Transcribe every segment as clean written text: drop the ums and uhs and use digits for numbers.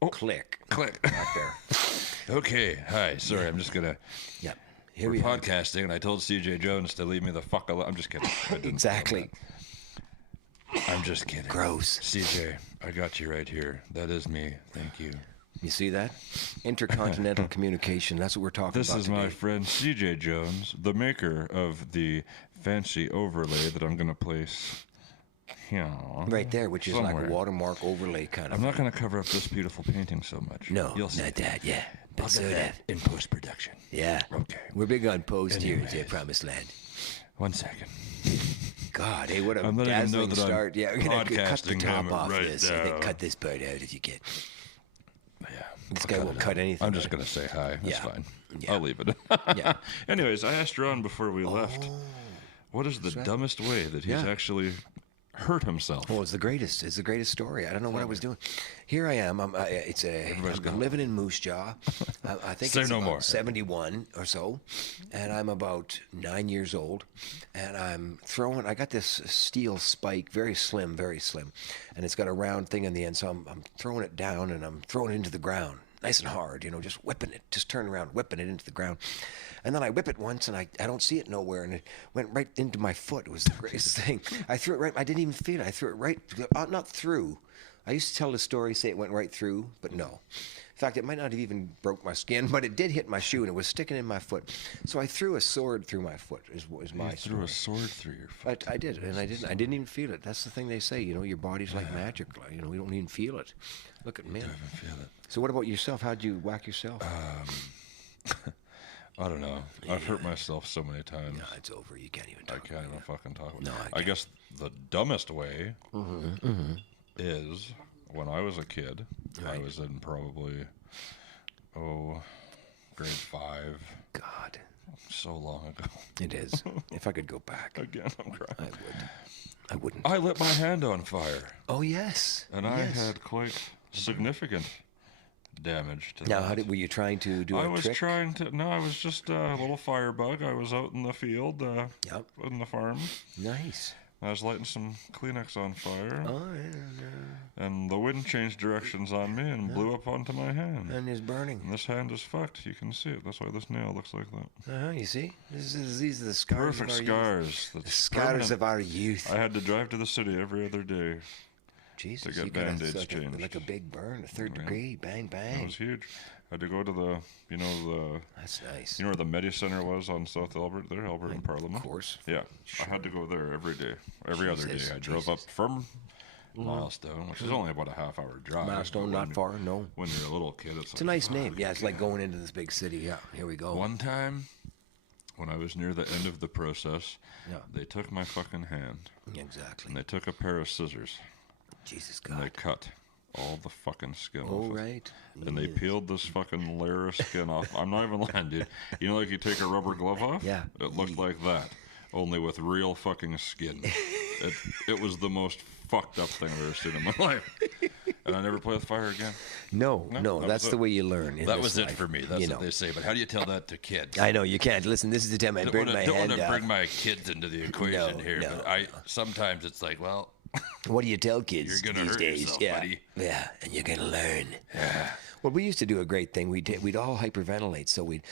Click. Click. Not there. Okay. Hi. Sorry, I'm just gonna. Yep. Here We're we are. podcasting, and I told CJ Jones to leave me the fuck alone. I'm just kidding. I didn't Exactly. tell that. I'm just kidding. Gross. CJ, I got you right here. That is me. Thank you. You see that? Intercontinental communication. That's what we're talking This about is today. my friend CJ Jones, the maker of the fancy overlay that I'm gonna place here. Right there, which is like somewhere. a watermark overlay kind of I'm not gonna cover up this beautiful painting so much. No, You'll see. not that, yeah. I'll But so get that. that in post-production. Yeah. Okay. We're big on post here at the Anyways. Promised Land. 1 second. God, hey, what a I'm letting him know dazzling that I'm start. Yeah, we're going to cut the podcasting top him off right this. I think now. cut this part out if you can. Yeah. This guy won't cut anything. I'm just gonna say hi. That's Yeah. fine. Yeah. I'll leave it. Yeah. Anyways, I asked Ron before we left, what is the dumbest way that he's Yeah. actually hurt himself? Well, it's the greatest. It's the greatest story. I don't know what I was doing. Here I am. I'm living in Moose Jaw. I think Say it's no about more. 71 or so, and I'm about 9 years old, and I'm throwing. I got this steel spike, very slim, and it's got a round thing in the end. So I'm throwing it down, and I'm throwing it into the ground, nice and hard. Just whipping it, just turn around, whipping it into the ground. And then I whip it once, and I don't see it nowhere, and it went right into my foot. It was the greatest thing. I threw it right. I didn't even feel it. I threw it right, not through. I used to tell the story, say it went right through, but no. In fact, it might not have even broke my skin, but it did hit my shoe, and it was sticking in my foot. So I threw a sword through my foot. Was my You threw a sword through your foot. I did, and I didn't even feel it. That's the thing they say. Your body's like magic. We don't even feel it. Look at me. I don't feel it. So what about yourself? How'd you whack yourself? I don't know. I've hurt myself so many times. No, it's over. You can't even I talk. can't even fucking talk about No, it. I I guess the dumbest way is when I was a kid. I Right. was in probably, grade 5. God, So long ago. it is. If I could go back, Again, I'm I crying. would. I wouldn't. I lit my hand on fire, Oh yes. and I yes. had quite significant damage to Now, that. were you trying to do I a was trick? trying to. No, I was just a little firebug. I was out in the field, Yep. in the farm. Nice. I was lighting some Kleenex on fire, Oh yeah. and the wind changed directions on me and blew up onto my hand. And it's burning. And this hand is fucked. You can see it. That's why this nail looks like that. You see, these are the scars Perfect of our youth. scars. The That's scars permanent. of our youth. I had to drive to the city every other day. Jesus, get you got Band-Aids like changed. like a big burn, a third Yeah. degree, bang It bang. was huge. I had to go to the, That's nice. you know where the Medi Center was on South Albert, there, Albert and Parliament? Of course. Yeah, I had to go there every day. Every other day, Jesus, I drove up from Milestone, which is only about a half-hour drive. Milestone, but not when- far. No. When you're a little kid, It's a nice name. Yeah, it's like going into this big city. Yeah, here we go. One time, when I was near the end of the process, Yeah. they took my fucking hand, Exactly. and they took a pair of scissors, Jesus and they God. cut all the fucking skin Oh, off. it. right. And they Yes. peeled this fucking layer of skin off. I'm not even lying, dude. You know, like you take a rubber glove off? Yeah. It looked like that, only with real fucking skin. It was the most fucked up thing I've ever seen in my life. And I never play with fire again. No, that that's was the it. way you learn. in That this was it life, for me. That's you what know. they say. But how do you tell that to kids? I know you can't. Listen, this is the time I burn my don't hand want to out. bring my kids into the equation No, here, no, but sometimes it's like, well, What do you tell kids You're gonna these hurt days? yourself, yeah, buddy. yeah, and you're gonna learn. yeah. Well, we used to do a great thing. We'd all hyperventilate. So we'd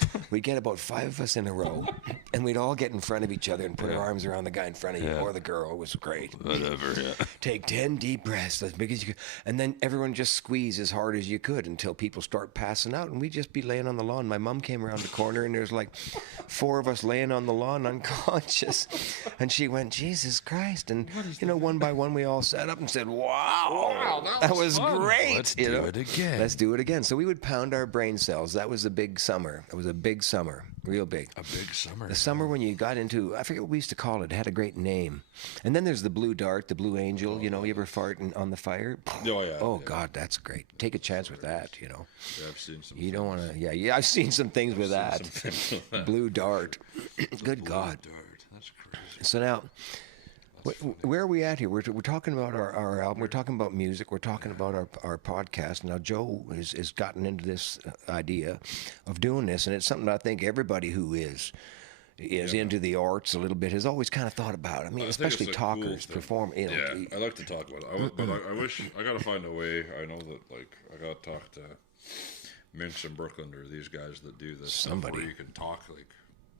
get about 5 of us in a row, and we'd all get in front of each other and put our arms around the guy in front of you Yeah. or the girl. It was great. Whatever, yeah. Take 10 deep breaths, as big as you could, and then everyone just squeeze as hard as you could until people start passing out, and we'd just be laying on the lawn. My mom came around the corner, and there's like 4 of us laying on the lawn unconscious, and she went, Jesus Christ, and one by one we all sat up and said, wow, that was fun. great. Let's do it again. Let's do it again. So we would pound our brain cells. That was a big summer. It was a big summer, real big. A big summer. The summer when you got into, I forget what we used to call it. It had a great name. And then there's the blue dart, the blue angel. You ever fart on the fire? Oh, yeah. Oh, yeah. God, that's great. Take a chance with that, Yeah, I've seen some. You don't want to, yeah, I've seen some things with that. Blue dart. Good God. Dart. That's crazy. So now, where are we at here? We're talking about our album. We're talking about music. We're talking about our podcast. Now, Joe has gotten into this idea of doing this, and it's something I think everybody who is is into the arts a little bit has always kind of thought about. I mean, I think especially it's a cool talkers thing. perform. You know, Yeah, I like to talk about it. But I wish I gotta find a way. I know that like I gotta talk to Minch and Brooklyn or these guys that do this stuff Somebody. where you can talk like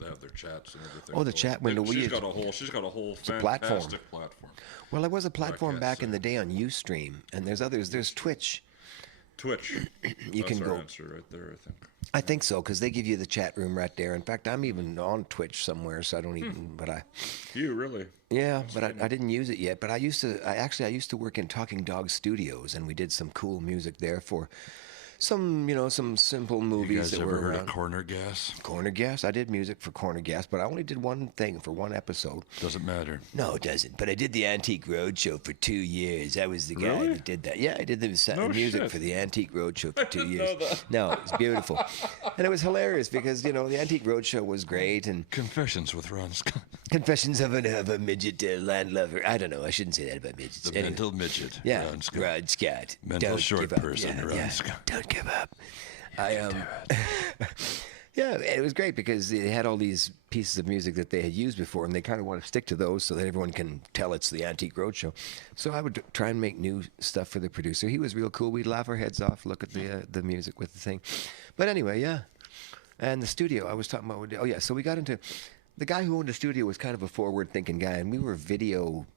they have their chats and everything. Oh, the chat window. She's got a whole platform. fantastic platform. well, there was a platform back in say. the day on UStream, and there's others. There's Twitch. Twitch. You That's can our go. answer right there, I think. I think so because they give you the chat room right there. In fact, I'm even on Twitch somewhere, so I don't even. But You really? yeah, but I didn't use it yet. But I used to. I used to work in Talking Dog Studios, and we did some cool music there for some simple You movies guys that ever were heard around. of Corner Gas? Corner Gas. I did music for Corner Gas, but I only did one thing for one episode. Doesn't matter. No, it doesn't. But I did the Antique Roadshow for 2 years. I was the guy Really? that did that. Yeah, I did the No music shit. for the Antique Roadshow for 2 didn't years. know that. No, it's beautiful. And it was hilarious because, the Antique Roadshow was great. And Confessions with Ron Scott. Confessions of a Midget Landlover. I don't know. I shouldn't say that about midgets. The Anyway. mental midget. Yeah, Ron Scott. Rod Scott. Mental Don't short give up. person, Ron Scott. Don't give up. Yeah, it was great because they had all these pieces of music that they had used before, and they kind of want to stick to those so that everyone can tell it's the Antique Roadshow. So I would try and make new stuff for the producer. He was real cool. We'd laugh our heads off, look at the music with the thing. But anyway, yeah. And the studio, I was talking about. Oh yeah, so we got into. The guy who owned the studio was kind of a forward-thinking guy, and we were video,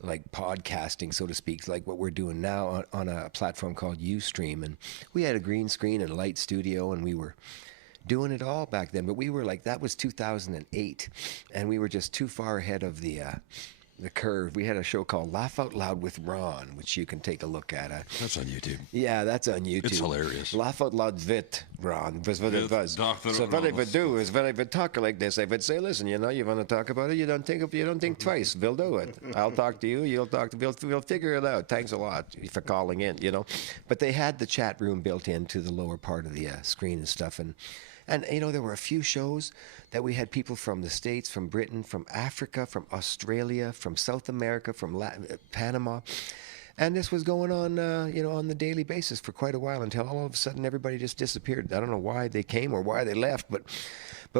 like podcasting, so to speak, like what we're doing now on a platform called Ustream. And we had a green screen and a light studio, and we were doing it all back then. But we were like, that was 2008, and we were just too far ahead of the curve. We had a show called Laugh Out Loud with Ron, which you can take a look at. That's on YouTube. Yeah, that's on YouTube. It's hilarious. Laugh out loud vit, Ron. Was what it was. Dr. So what I Ron. would do is when I would talk like this, I would say, listen, you want to talk about it, you don't think twice. We'll do it. I'll talk to you, you'll talk to we'll figure it out. Thanks a lot for calling in, But they had the chat room built into the lower part of the screen and stuff, and there were a few shows that we had people from the States, from Britain, from Africa, from Australia, from South America, from Panama. And this was going on, on the daily basis for quite a while until all of a sudden everybody just disappeared. I don't know why they came or why they left, but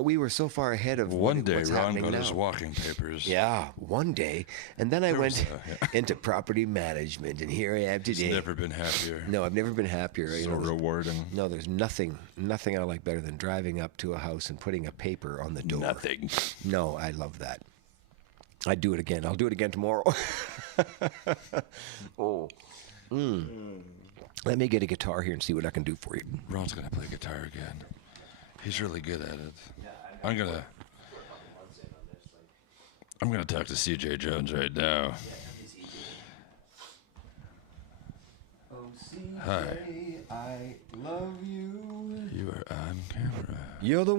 we were so far ahead of One day, what's Ron happening got now. his walking papers. Yeah, one day. And then I went was, into property management, and here I am today. He's never been happier. No, I've never been happier. So rewarding. No, there's nothing I like better than driving up to a house and putting a paper on the door. Nothing. No, I love that. I'd do it again. I'll do it again tomorrow. Oh. Let me get a guitar here and see what I can do for you. Ron's gonna play guitar again. He's really good at it. I'm gonna talk to CJ Jones right now. Hi. I love you. You are on camera. You're the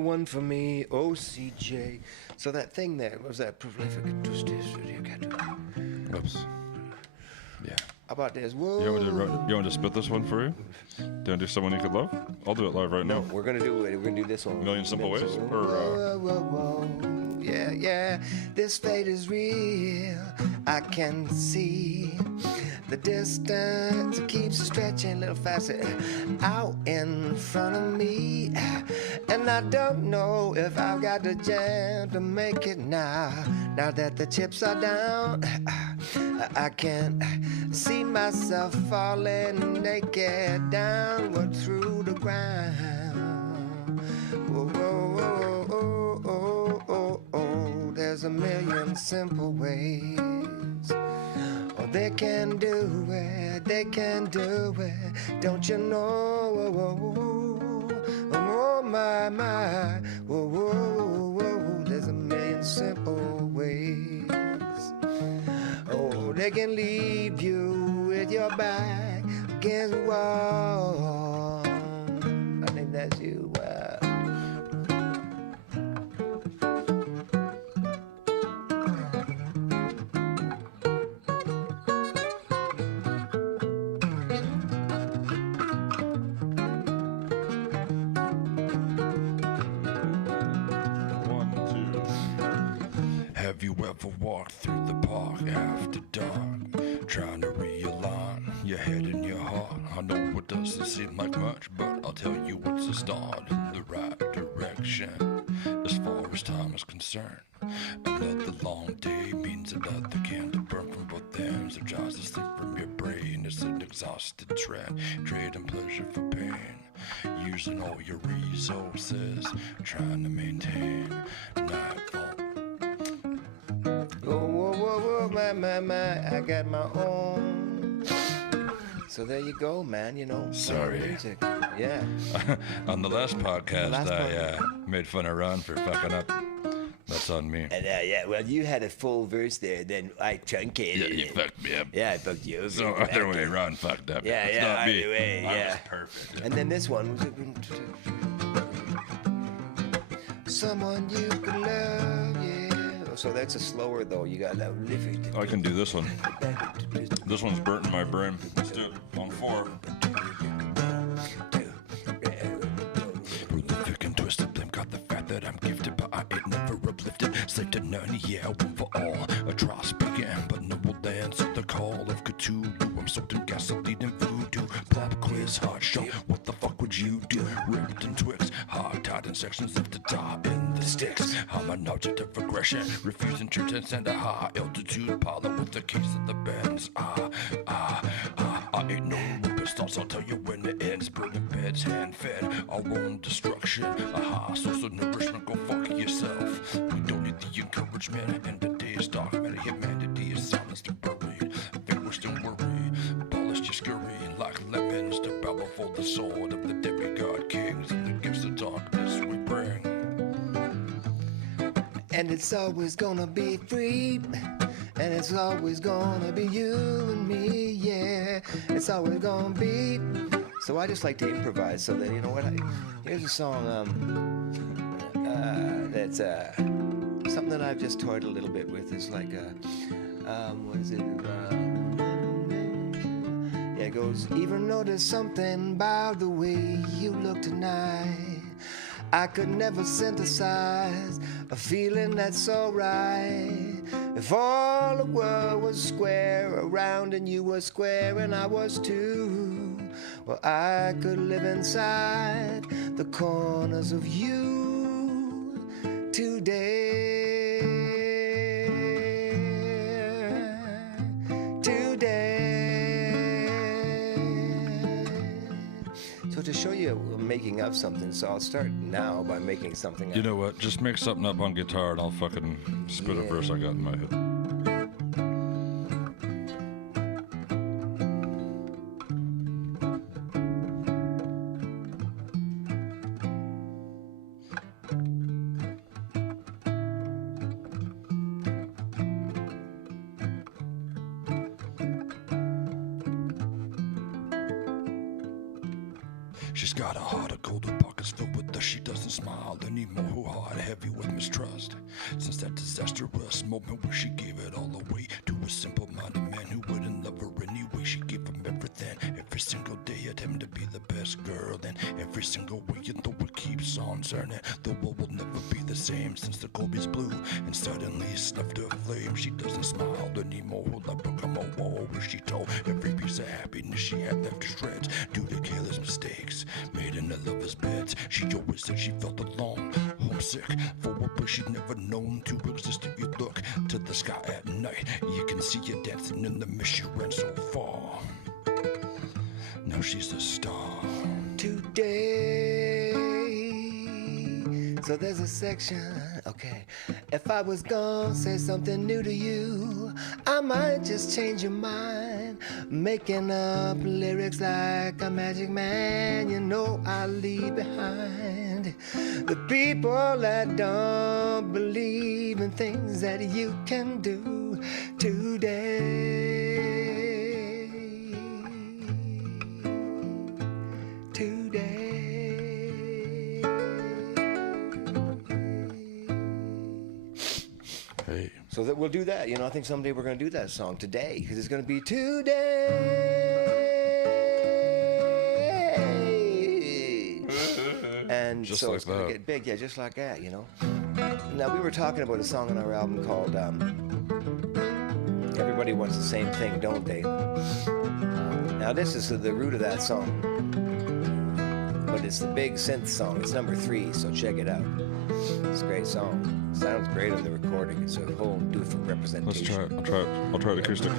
one for me, oh CJ. So that thing there, what was that prolific? Oops. Yeah. How about this? Whoa. You want me to spit this one for you? Do you want to do Someone You Could Love? I'll do it live right No, now. we're gonna do it. We're gonna do this one. Million Simple Ways? Or, Whoa, whoa, whoa. Yeah, yeah. This fate is real. I can see the distance keeps stretching a little faster out in front of me, and I don't know if I've got the jam to make it now. Now that the chips are down, I can see myself falling naked downward through the ground. Whoa, whoa, whoa, oh, oh, oh, oh. There's a million simple ways. Oh, they can do it, don't you know? Oh, my, my, whoa, whoa, whoa, there's a million simple ways. Oh, they can leave you with your back against the wall. I think that's you. Have you ever walked through the park after dark, trying to realign your head and your heart? I know it doesn't seem like much, but I'll tell you it's a start in the right direction. As far as time is concerned, another long day means another candle burn from both ends. It drives the sleep from your brain. It's an exhausted trend, trading pleasure for pain. Using all your resources, trying to maintain nightfall. Whoa, whoa, whoa, whoa, my, I got my own. So there you go, man, you know. Sorry. Music. Yeah. On the last podcast, I made fun of Ron for fucking up. That's on me. And, yeah, well, you had a full verse there, then I truncated Yeah, you it. fucked me up. Yeah, I fucked you over. So either way, Ron fucked up. Yeah, It's yeah, not me. either way, I yeah. was perfect. And then this one was someone you could love, yeah. So that's a slower though. You got that lift it. I can do this one. This one's burnt in my brain. Let's do it on 4. Prolific and twisted, blame got the fact that I'm gifted, but I ain't never uplifted. Slave to none, yeah, one for all. A dross began, but no will answer the call of Cthulhu. I'm soaked in gasoline and voodoo. Pop quiz, hot show. What the fuck would you do? Ripped in twigs, hard tied in sections left to die in the sticks. I'm an object of aggression, refusing to transcend a high altitude pilot with the keys of the bends. I ain't no pistons, I'll tell you when it ends. Burning beds, hand fed, our own destruction. A high source of nourishment, go fuck yourself. We don't need the encouragement, and today's dark matter, humanity is silenced and buried. Vanquished and worried, polished your scurry like lemons to bow before the sword of the demigod kings and the gifts of darkness we bring. And it's always gonna be free. And it's always gonna be you and me, yeah. It's always gonna be. So I just like to improvise. So then, you know what? Here's a song that's something that I've just toyed a little bit with. It's like what is it? Yeah, it goes. Even though there's something about the way you look tonight, I could never synthesize a feeling that's so right. If all the world was square around and you were square and I was too, well, I could live inside the corners of you today. So to show you I'm making up something, so I'll start now by making something up. You know what? Just make something up on guitar and I'll fucking spit a verse I got in my head. She's got a heart of gold, her pockets filled with dust. She doesn't smile anymore, her heart heavy with mistrust. Since that disastrous moment where she gave it all away to a simple-minded man who wouldn't love her anyway. She gave him everything, every single day at him to be the best girl. And every single way, and though it keeps on turning, the world will never be the same since the globe is blue and suddenly snuffed her flame. She doesn't smile anymore, her life become a wall where she told every piece of happiness she had left to shreds due to careless mistakes made in the lover's beds. She always said she felt alone, homesick for a place she'd never known to exist. If you look to the sky at night, you can see her dancing in the mist. She ran so far, now she's a star today. So there's a section, okay. If I was gonna say something new to you, I might just change your mind, making up lyrics like a magic man. You know I'll leave behind the people that don't believe in things that you can do today. Hey. So that we'll do that. You know, I think someday we're going to do that song today because it's going to be today. And Just so like it's going to that. get big. Yeah, just like that, you know. Now, we were talking about a song on our album called Everybody Wants the Same Thing, Don't They? Now this is the root of that song, but it's the big synth song. It's number 3, so check it out. It's a great song. Sounds great on the recording. It's a whole different representation. Let's try it. I'll try it acoustic.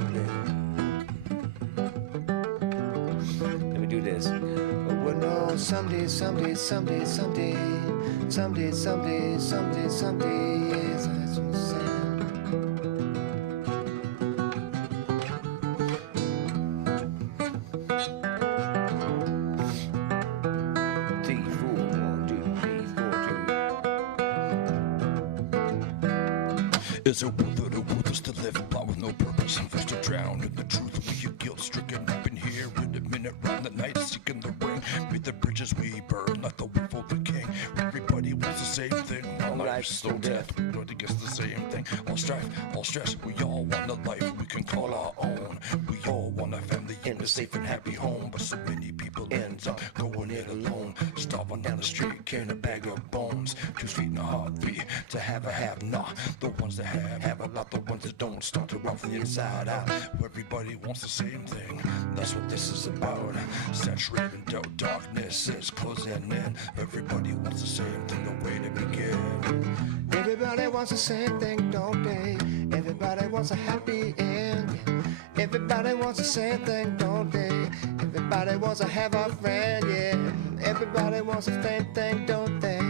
Let me do this. Oh, well, no, someday, someday, someday, someday, someday, someday, someday, someday, yes, that's what I'm saying. 3, 4, 1, 2, 3, 4, 2. Is it worth it or worthless to live blind with no purpose? And forced to drown in the truth. We are guilt stricken up in here in a minute round the night, seeking the ring. Be the bridges we burn, like the wolf of the king. Everybody wants the same thing. All life, slow death. Everybody gets the same thing. All strife, all stress. We all want a life we can call our own. We all want a family in a safe and happy home. But so many people end up going it alone. Starving down the street, carrying a bag of bones. 2 feet and a heartbeat to have a have not. The ones that have a lot. The ones that don't start to run from the inside out. Everybody wants the same thing. That's what this is about. Saturated in darkness is closing in. Everybody wants the same thing. No way to begin. Everybody wants the same thing, don't they? Everybody wants a happy end. Everybody wants the same thing, don't they? Everybody wants to have a friend, yeah. Everybody wants the same thing, don't they?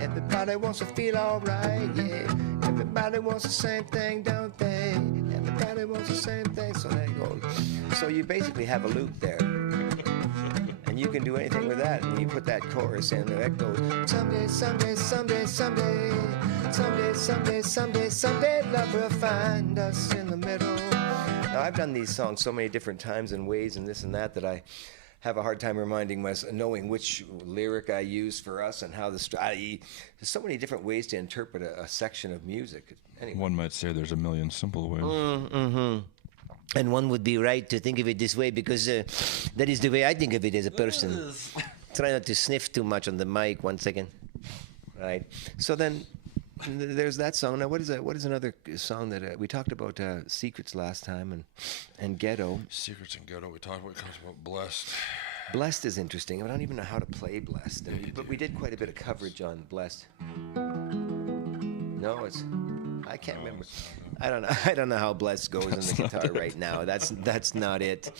Everybody wants to feel alright, yeah. Everybody wants the same thing, don't they? Everybody wants the same thing, so there you go. So you basically have a loop there. And you can do anything with that, and you put that chorus in there, that goes someday, someday, someday, someday, someday, someday, someday, someday, love will find us in the middle. Now I've done these songs so many different times and ways and this and that I have a hard time reminding myself, knowing which lyric I use for us and how there's so many different ways to interpret a section of music. Anyway. One might say there's a million simple ways. Mm-hmm. And one would be right to think of it this way because that is the way I think of it as a person. Try not to sniff too much on the mic. 1 second. Right. So then there's that song. Now, what is another song that we talked about? Secrets last time and Ghetto. Secrets and Ghetto. We talked about Blessed. Blessed is interesting. I don't even know how to play Blessed. But we did quite a bit of coverage on Blessed. No, I can't remember. I don't know how Blessed goes on the guitar right now. That's not it.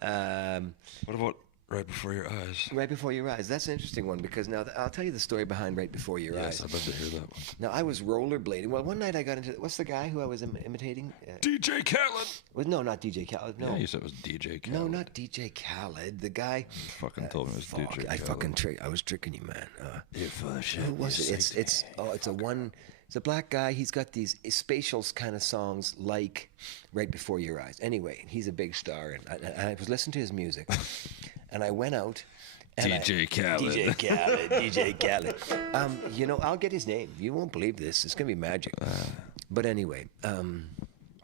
What about Right Before Your Eyes? Right Before Your Eyes. That's an interesting one because now I'll tell you the story behind Right Before Your Eyes. Yes, I'd love to hear that one. Now, I was rollerblading. Well, one night I got into... What's the guy who I was imitating? DJ Khaled. No, not DJ Khaled. No. Yeah, you said it was DJ Khaled. No, not DJ Khaled. The guy... You fucking told me it was DJ Khaled. I was tricking you, man. Who was it? It's a black guy. He's got these spatial kind of songs like Right Before Your Eyes. Anyway, he's a big star, and I was listening to his music, and I went out. And DJ Khaled. DJ Khaled. I'll get his name. You won't believe this. It's going to be magic. But anyway,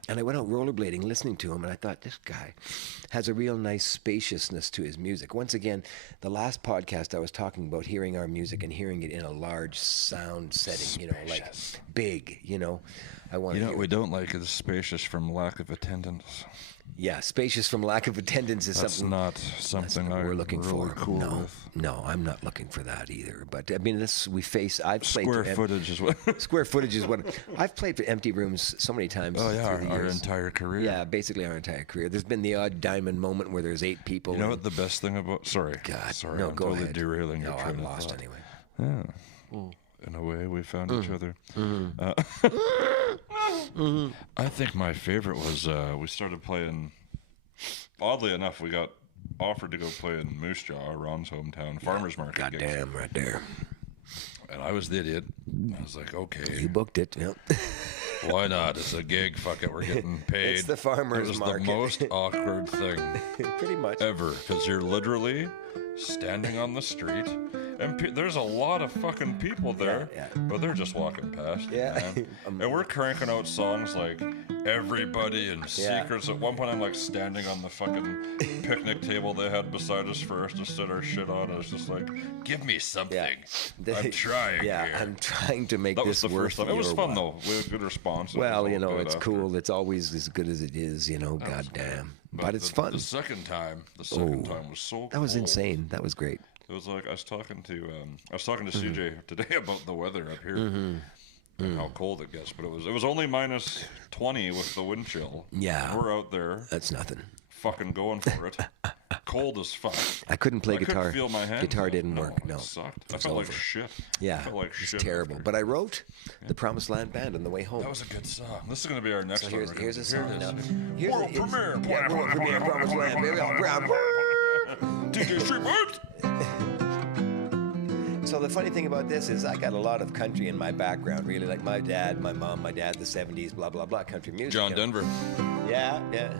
and I went out rollerblading listening to him, and I thought, this guy has a real nice spaciousness to his music. Once again, the last podcast I was talking about hearing our music and hearing it in a large sound setting, like big, I want to what we don't like is spacious from lack of attendance. Yeah, spacious from lack of attendance is that's not something we're looking really for. Cool with. No, I'm not looking for that either. But I mean, I've played square footage is what. Square footage is what I've played for empty rooms so many times. Oh yeah, through the our years. entire career. Yeah, basically our entire career. There's been the odd diamond moment where there's 8 people. You know what the best thing about? Sorry, no, I'm go totally ahead. derailing No, your train I'm of lost thought. anyway. Yeah. In a way, we found each other. Mm-hmm. I think my favorite was we started playing. Oddly enough, we got offered to go play in Moose Jaw, Ron's hometown farmers market. Goddamn, right there. And I was the idiot. I was like, okay, You booked it. Yep. why not? It's a gig. Fuck it, we're getting paid. It's the farmers market. It was the most awkward thing Pretty much. ever because you're literally standing on the street. And there's a lot of fucking people there, Yeah. but they're just walking past. Yeah. Man. And we're cranking out songs like everybody in secrets. At one point, I'm like standing on the fucking picnic table they had beside us for us to sit our shit on. I was just like, give me something. I'm trying here. I'm trying to make That was this the worth first time. It was your fun, while. though. We had a good response. Well, you know, good it's after. cool. It's always as good as it is, you know, goddamn. But it's fun. The second time was so cool. That was insane. That was great. It was like I was talking to CJ today about the weather up here and how cold it gets. But it was only minus 20 with the wind chill. Yeah. We're out there That's nothing. fucking going for it. Cold as fuck. I couldn't play I guitar. couldn't feel my hands. Guitar didn't work. No. It sucked. I It's felt like over. shit. Yeah. I felt like It's shit terrible. after. But I wrote the Promised Land Band on the way home. That was a good song. This is going to be our next So one. here's a song now. World World premiere. premiere, Promised Land, baby, on ground. DJ Streetwood. So the funny thing about this is I got a lot of country in my background, really, like my dad, my mom, my dad, the 70s, blah, blah, blah, country music. John you know. Denver. Yeah, yeah.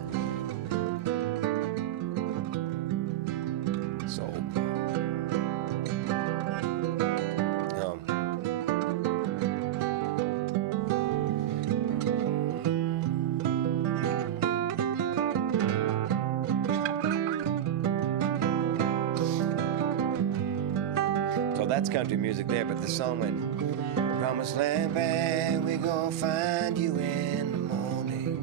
So, so that's country music there, but the song went, Promised Land Band, we gonna find you in the morning.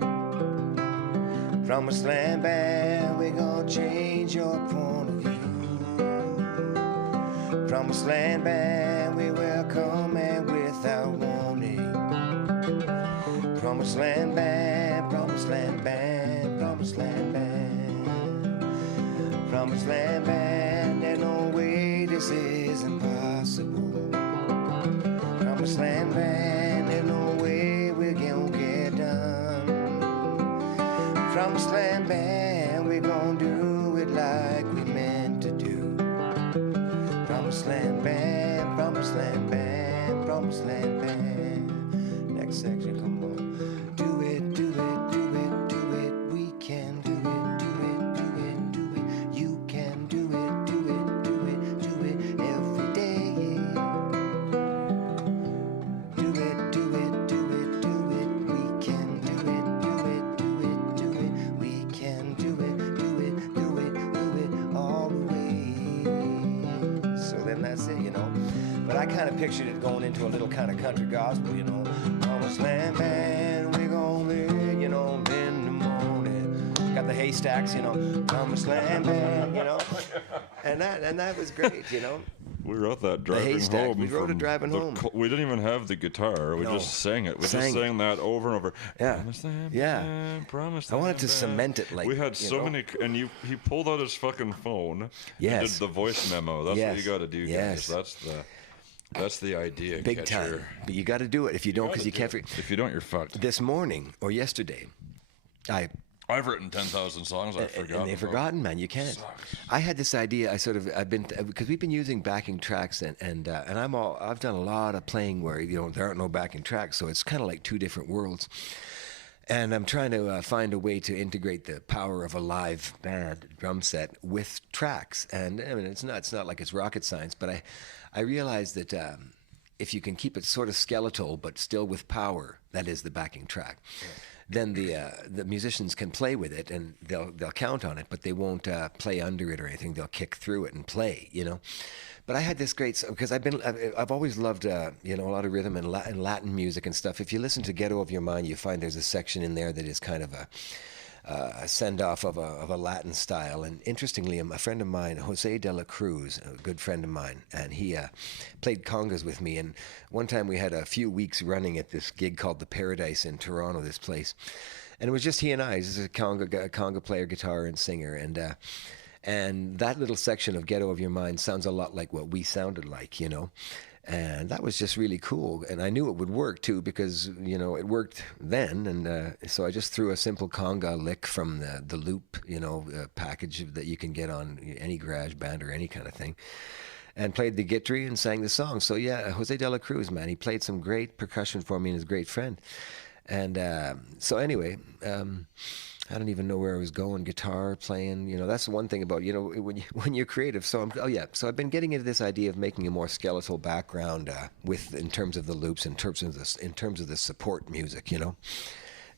Promised Land Band, we gonna change your point of view. Promised Land Band, we will come and without warning. Promised Land Band, Promised Land Band, Promised Land Band. Promised Land Band, there's no way this is impossible. Promised Land Band, there's no way we're gonna get done. Promised Land Band, we're gonna do it like we meant to do. Promised Land Band, Promised Land Band, Promised Land Band. Next section, come on. Do it, do it, do it, do it. We can do it, do it, do it, do it. You can do it, do it, do it, do it every day. Do it, do it, do it, do it. We can do it, do it, do it, do it. We can do it, do it, do it, do it all the way. So then that's it, you know. But I kind of pictured it going into a little kind of country gospel, you know. Promised Land Band, we gon' live, you know, in the morning. Got the haystacks, you know. Promised Land Band, you know. And that was great, you know. We wrote that driving haystack. home. We wrote it from driving home. We didn't even have the guitar. We No. just sang it. We Sang just it. sang that over and over. Yeah. Promised Land Yeah. Band, Promised I wanted Land to Band. cement it, like, we had you so know. many, and he pulled out his fucking phone. Yes. And did the voice memo. That's Yes. what you got to do, Yes. guys. That's the idea. Big catcher. time. But you got to do it. If you don't, because you can't. If you don't, you're fucked. This morning or yesterday, I've written 10,000 songs. I've forgotten. and they've forgotten, man. You can't. Sucks. I had this idea. I've been because we've been using backing tracks, and I've done a lot of playing where there aren't no backing tracks, so it's kind of like two different worlds. And I'm trying to find a way to integrate the power of a live band drum set with tracks. And I mean, it's not like it's rocket science, but I realized that if you can keep it sort of skeletal but still with power, that is the backing track. Yeah. Then the musicians can play with it and they'll count on it, but they won't play under it or anything. They'll kick through it and play, you know. But I had this great because I've always loved a lot of rhythm and Latin music and stuff. If you listen to Ghetto of Your Mind, you find there's a section in there that is kind of a send off of a Latin style. And interestingly, a friend of mine, Jose de la Cruz, a good friend of mine, and he played congas with me. And one time we had a few weeks running at this gig called the Paradise in Toronto, this place. And it was just he and I. He's a conga player, guitar, and singer. And that little section of Ghetto of Your Mind sounds a lot like what we sounded like, you know. And that was just really cool. And I knew it would work, too, because, it worked then. And so I just threw a simple conga lick from the loop, package that you can get on any garage band or any kind of thing. And played the guitar and sang the song. So, yeah, Jose de la Cruz, man, he played some great percussion for me and is a great friend. And so anyway... I don't even know where I was going. Guitar playing, that's the one thing about when you're creative. So I've been getting into this idea of making a more skeletal background in terms of the loops, in terms of the support music,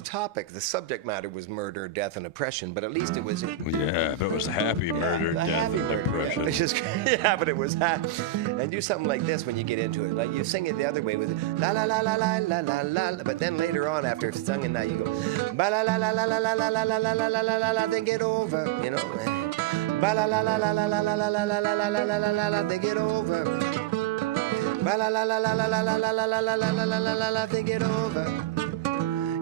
the topic, the subject matter was murder, death, and oppression, but at least it was. Yeah, but it was happy murder, death, happy and murder, depression. Yeah. It's just, yeah, but it was happy. And do something like this when you get into it. Like you sing it the other way with la la la la la la la la, but then later on after it's sung in that you go ba la la la la la la la la la la la la la la la, then get over, you know. Ba la la la la la la la la la la la la la la la la, then get over. Ba la la la la la la la la la la la la la la la la, then get over.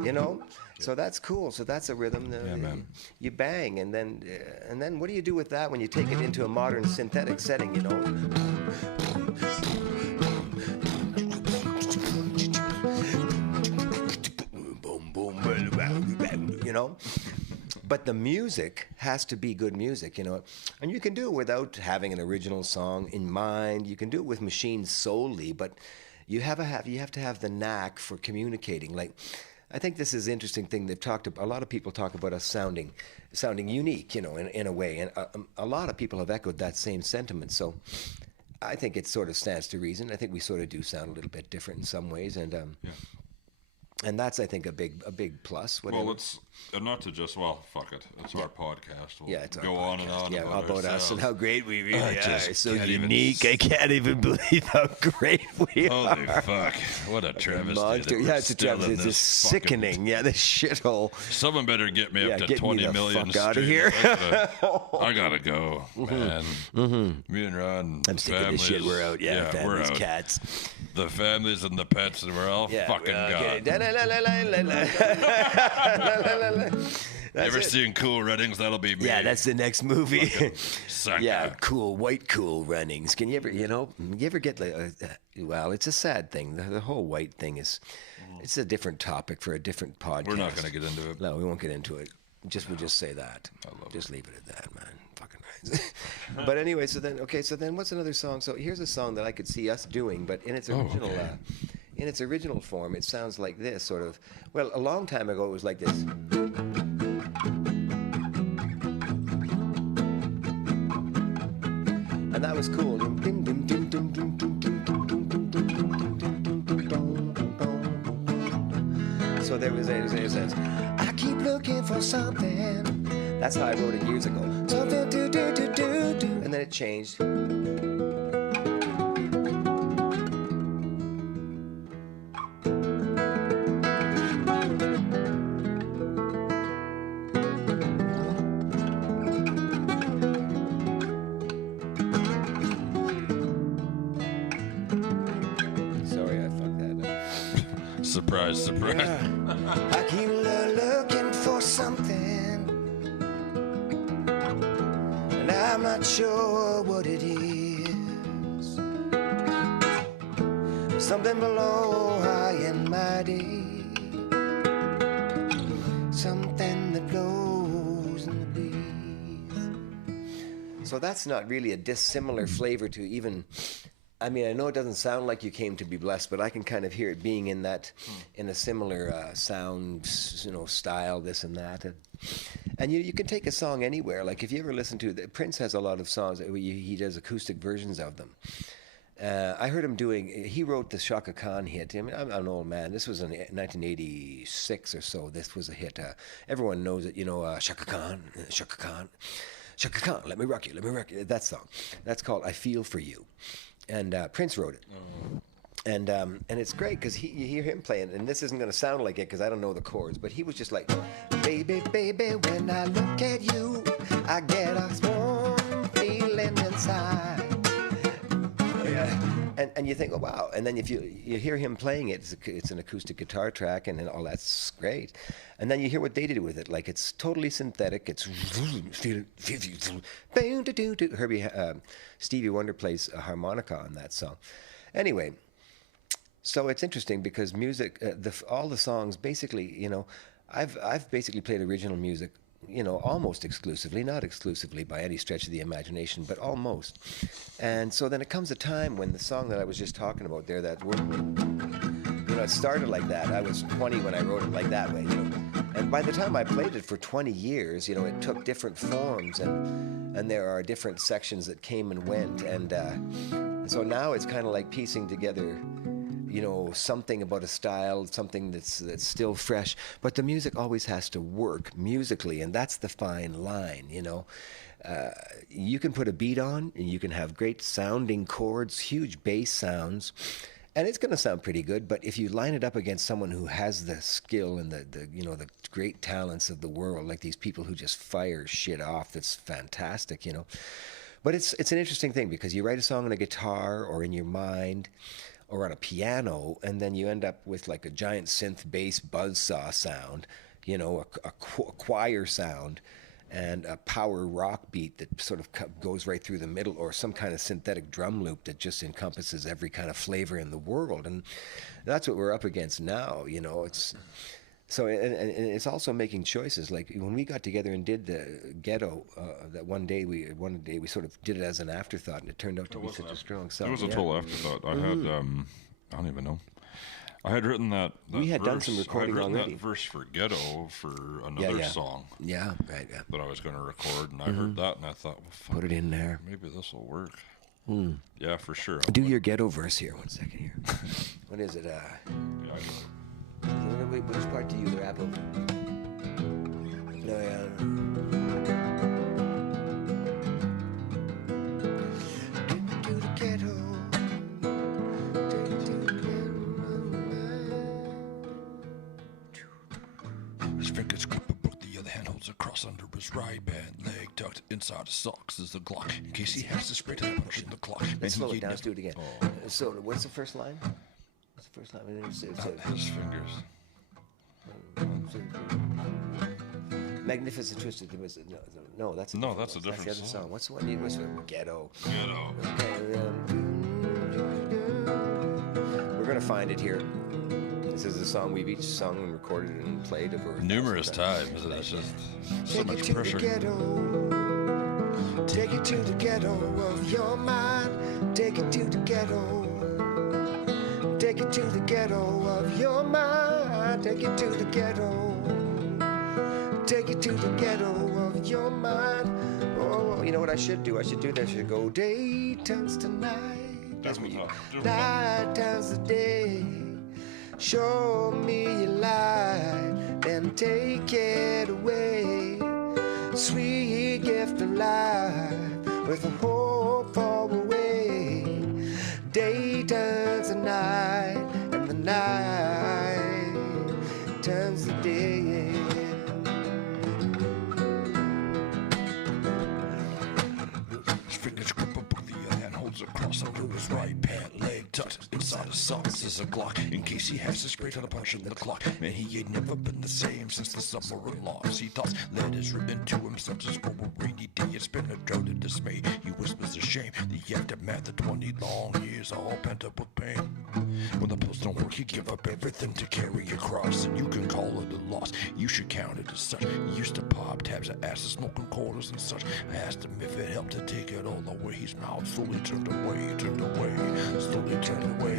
You know. So that's cool. So that's a rhythm. Yeah, man. You bang, and then what do you do with that when you take it into a modern synthetic setting? You know. You know. But the music has to be good music, you know. And you can do it without having an original song in mind. You can do it with machines solely, but you have to have the knack for communicating. Like, I think this is an interesting thing. They've talked about, a lot of people talk about us sounding unique, you know, in a way. And a lot of people have echoed that same sentiment. So I think it sort of stands to reason. I think we sort of do sound a little bit different in some ways. And and that's, I think, a big plus. Whatever. Well, it's not to just fuck it. It's our podcast. We'll it's our go podcast. on and on about us and how great we really I are. just It's so can't even unique. I can't even believe how great we are. Holy fuck! What a travesty! Monster. that we're Yeah, it's a still in travesty. It's this just fucking- sickening. Yeah, this shithole. Someone better get me up to get me 20 the million. fuck outta streams. here. I gotta go, man. Me and Ron, I'm sick of this shit. We're out. Yeah, we're families, out. cats. The families and the pets, and we're all fucking okay. gone. That's Ever it. seen Cool Runnings? That'll be me. Yeah, that's the next movie. Sucker. Yeah, Cool Runnings. Can you ever get like, well, it's a sad thing. The whole white thing is, it's a different topic for a different podcast. We're not gonna get into it. No, we won't get into it. We'll just say that. I love just leave it at that, man. Fucking nice. But anyway, so then what's another song? So here's a song that I could see us doing, but in its original in its original form, it sounds like this sort of. Well, a long time ago, it was like this. And that was cool. So there was I keep looking for something. That's how I wrote it years ago. Something to do. And then it changed. Sorry, I fucked that up. Surprise. I keep looking for something, and I'm not sure what it is. Something below high and mighty, something that blows in the breeze. So that's not really a dissimilar flavor to even. I mean, I know it doesn't sound like You Came to Be Blessed, but I can kind of hear it being in that, in a similar sound, style, this and that. And you can take a song anywhere. Like if you ever listen to Prince has a lot of songs. He does acoustic versions of them. I heard him he wrote the Shaka Khan hit. I mean, I'm an old man. This was in 1986 or so. This was a hit. Everyone knows it, Shaka Khan, Shaka Khan, let me rock you. That song. That's called I Feel For You. And Prince wrote it. Oh. And it's great because you hear him playing, and this isn't going to sound like it because I don't know the chords, but he was just like, baby, when I look at you, I get a warm feeling inside. Yeah. And you think, oh, wow. And then if you hear him playing it, it's an acoustic guitar track, and then all that's great. And then you hear what they did with it. Like, it's totally synthetic. It's Stevie Wonder plays a harmonica on that song. Anyway, so it's interesting because music, all the songs basically, I've basically played original music, almost exclusively, not exclusively by any stretch of the imagination, but almost. And so then it comes a time when the song that I was just talking about there, that word, it started like that. I was 20 when I wrote it like that way, And by the time I played it for 20 years, it took different forms, and there are different sections that came and went. And so now it's kind of like piecing together something about a style, something that's still fresh, but the music always has to work musically, and that's the fine line, you can put a beat on, and you can have great sounding chords, huge bass sounds, and it's going to sound pretty good. But if you line it up against someone who has the skill and the great talents of the world, like these people who just fire shit off, that's fantastic, But it's an interesting thing, because you write a song on a guitar or in your mind or on a piano, and then you end up with like a giant synth bass buzzsaw sound, a choir sound, and a power rock beat that sort of goes right through the middle, or some kind of synthetic drum loop that just encompasses every kind of flavor in the world. And that's what we're up against now, It's so, and it's also making choices. Like when we got together and did the Ghetto, that one day we sort of did it as an afterthought, and it turned out to be such a strong song. It was a total afterthought. I had, I don't even know. I had written that we had verse, done some recording I had written already. that verse for Ghetto for another song. Yeah, right. Yeah. That I was going to record, and I heard that, and I thought, well, fuck, put it in there. Maybe this will work. Yeah, for sure. Do your Ghetto verse here. 1 second here. What is it? Yeah, I know. Which part do you rap over? No, yeah. To the ghetto. His fingers grip a book, the other hand holds a cross under his right hand leg, tucked inside his socks is a Glock, in case he has to spray to punch in the clock. Let's slow it down. Let's do it again. So, what's the first line? What's the first line? His fingers. Magnificent Twisted. No, that's a different that's the other song. song. What's the one? What's the Ghetto? Ghetto. We're gonna find it here. This is a song we've each sung and recorded and played over Numerous times. That's just so much Take it pressure. to the ghetto. Take it to the ghetto of your mind. Take it to the ghetto. Take it to the ghetto of your mind. Take it to the ghetto. Take it to the ghetto of your mind. Oh, you know what I should do? I should go day turns to night. That's what you. Night turns to day. Show me your light, then take it away. Sweet gift of life with a hope for a way. Day turns to night, and the night turns to day. His fingers grip a book, the other hand holds a cross under his right pant leg, tucked inside his socks is a Glock, in case he has to spray to the punch in the clock. Man, he ain't never been the same since the summer of loss. He thoughts letters written to him, such as for a rainy day. It's been a drought of dismay. He whispers the shame, the aftermath of 20 long years, all pent up with pain. When the pills don't work, you give up everything to carry your cross, and you can call it a loss. You should count it as such. He used to pop tabs of acid, smoking quarters and such. I asked him if it helped to take it all away. His mouth slowly turned away, slowly turned away.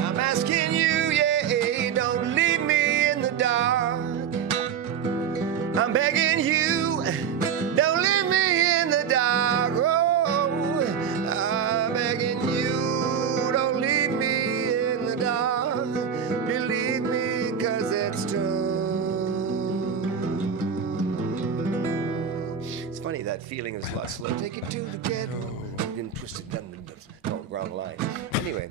I'm asking you, yeah, don't leave me in the dark. I'm begging you, don't leave me in the dark. Oh, I'm begging you, don't leave me in the dark. Believe me, 'cause it's true. It's funny, that feeling is a lot slow. Take it to the ghetto. Then twist it down. No, wrong line. Anyway,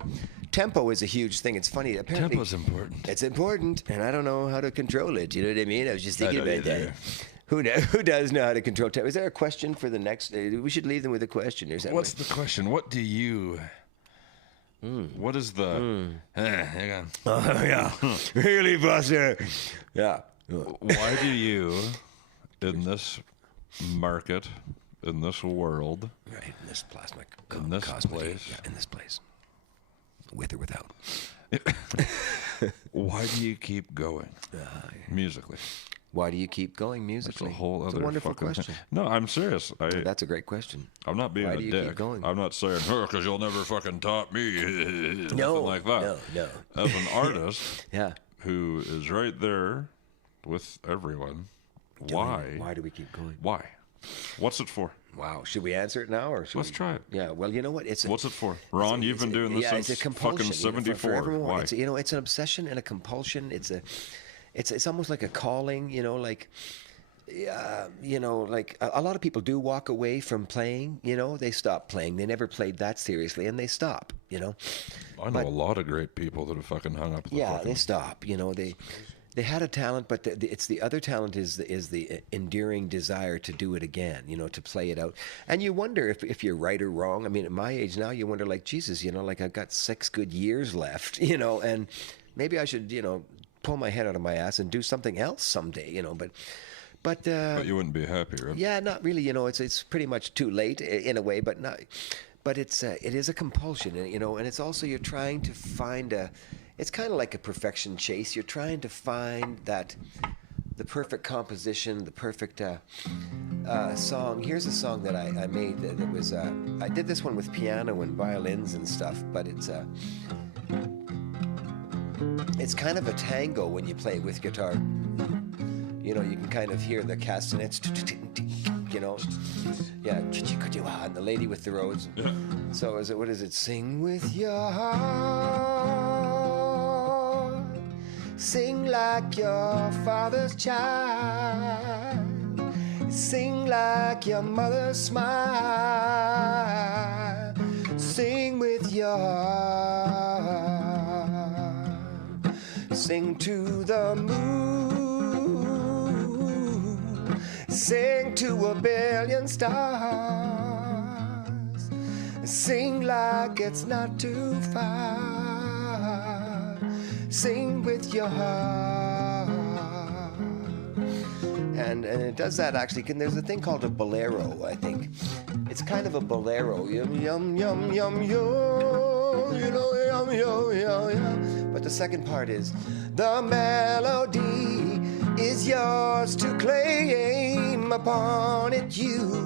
tempo is a huge thing. It's funny. Apparently, Tempo's important. It's important, and I don't know how to control it. You know what I mean? I was just thinking about that. either. Who does know how to control tempo? Is there a question for the next? We should leave them with a question. Is that What's the question? What do you... What is the... hang on. Oh, yeah. Really, Buster? Yeah. Why do you, in this market, in this world, Right, in this plasma in this cosmetic. place, Yeah, in this place. With or without. why do you keep going musically? Why do you keep going It's musically? a whole It's other a wonderful fucking question. thing. No, I'm serious. That's a great question. I'm not being Why a do you dick. keep going? I'm not saying, because you'll never fucking top me. Nothing No, like that. no. As an artist Yeah. who is right there with everyone, why? Why do we keep going? Why? What's it for? Wow. Should we answer it now, or should Let's we? try it. Yeah. Well, you know what? What's it for? Ron, you've been doing this it's a since compulsion, fucking 74. For everyone. Why? It's an obsession and a compulsion. It's almost like a calling. Like. Like a lot of people do walk away from playing. They stop playing. They never played that seriously, and they stop. I know a lot of great people that have fucking hung up. They stop. They had a talent, but it's the other talent is the enduring desire to do it again. To play it out. And you wonder if you're right or wrong. I mean, at my age now, you wonder like, Jesus, like I've got 6 good years left. And maybe I should pull my head out of my ass and do something else someday. But you wouldn't be happy, right? Yeah, not really. It's pretty much too late in a way, but not. But it is a compulsion, and it's also you're trying to find it's kind of like a perfection chase. You're trying to find the perfect composition, the perfect song. Here's a song that I made that was I did this one with piano and violins and stuff, but it's kind of a tango when you play with guitar. You can kind of hear the castanets, yeah, and the lady with the rose. Yeah. So what is it? Sing with your heart, sing like your father's child, sing like your mother's smile, sing with your heart, sing to the moon. Sing to a billion stars. Sing like it's not too far. Sing with your heart. And it does that actually. There's a thing called a bolero, I think. It's kind of a bolero. Yum, yum, yum, yum, yo. Yum, yum, yum, yum. But the second part is the melody is yours to claim. Upon it you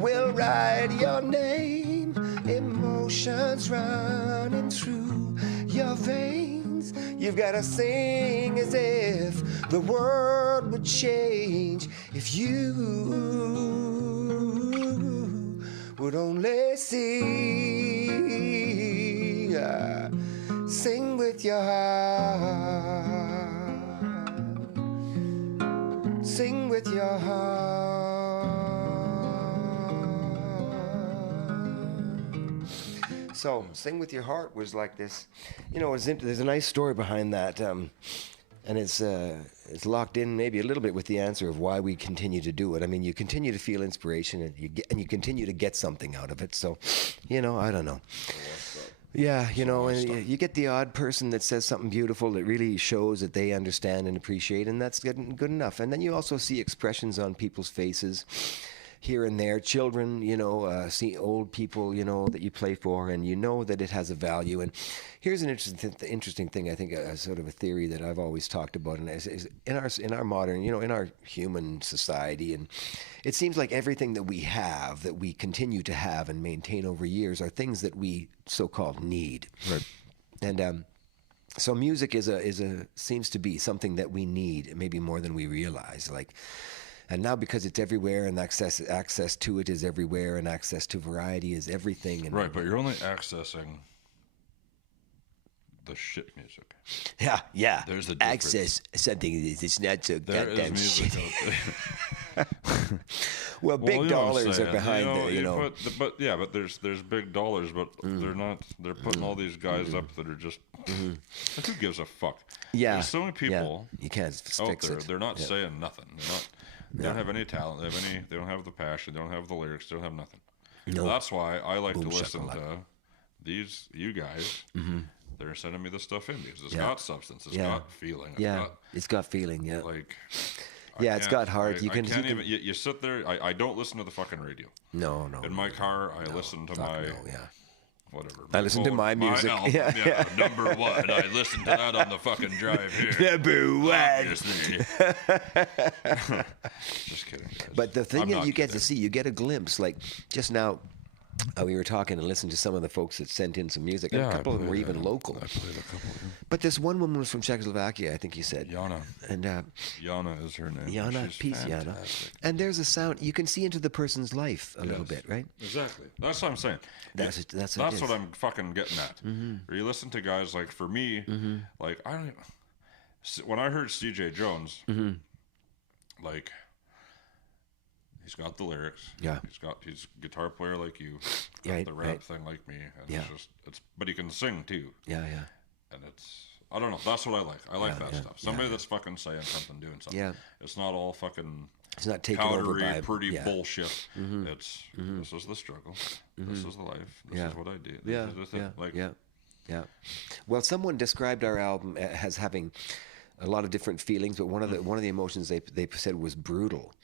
will write your name. Emotions running through your veins. You've got to sing as if the world would change if you would only see. Sing with your heart. Sing with your heart. So, Sing with Your Heart was like this. There's a nice story behind that, and it's locked in maybe a little bit with the answer of why we continue to do it. I mean, you continue to feel inspiration, and you continue to get something out of it. So, I don't know. Yeah, and you get the odd person that says something beautiful that really shows that they understand and appreciate, and that's good enough. And then you also see expressions on people's faces here and there. Children, see old people, that you play for, and that it has a value. And here's an interesting thing, I think, sort of a theory that I've always talked about, and is in our modern, in our human society, and it seems like everything that we have, that we continue to have and maintain over years, are things that we so-called need. Right. And so music seems to be something that we need, maybe more than we realize. And now because it's everywhere, and access to it is everywhere, and access to variety is everything. And right, but you're only accessing the shit music. Yeah. There's a difference. Access something that's not so there goddamn is music shit. out there. Well, big dollars are behind but there's big dollars, but they're putting all these guys up that are just who gives a fuck? Yeah. There's so many people you can't out fix there. it. They're not saying nothing. They don't have any talent. They don't have the passion. They don't have the lyrics. They don't have nothing. No. That's why I like to listen shakalaka. to you guys. They're sending me this stuff in because it's Yeah. got substance. It's Yeah. got feeling. It's got feeling. Yeah. It's I got heart. can't even. You sit there. I don't listen to the fucking radio. No. In my car, I listen to my whatever. I listen to my music. album, number one. I listen to that on the fucking drive here. Number one. Obviously. Just kidding, guys. But the thing that you get to see, you get a glimpse. Like just now, We were talking and listened to some of the folks that sent in some music. And Yeah, a couple of them were I even local. I played a couple of them. But this one woman was from Czechoslovakia, I think you said. Yana. And Yana is her name. Yana, She's peace, Yana. fantastic. And there's a sound you can see into the person's life a little bit, right? Exactly. That's what I'm saying. That's what I'm fucking getting at. Where you listen to guys like, for me, like I don't. When I heard C.J. Jones, like he's got the lyrics. Yeah. He's a guitar player like you. Got Right, the rap right. thing like me. And Yeah. but he can sing too. Yeah. And I don't know. That's what I like. I like that yeah, stuff. Somebody that's fucking saying something, doing something. Yeah. It's not all fucking It's not taken over powdery, by pretty bullshit. It's this is the struggle. This is the life. This Yeah. is what I do. This Yeah, is the thing. Like, yeah. Well, someone described our album as having a lot of different feelings, but one of the emotions they said was brutal,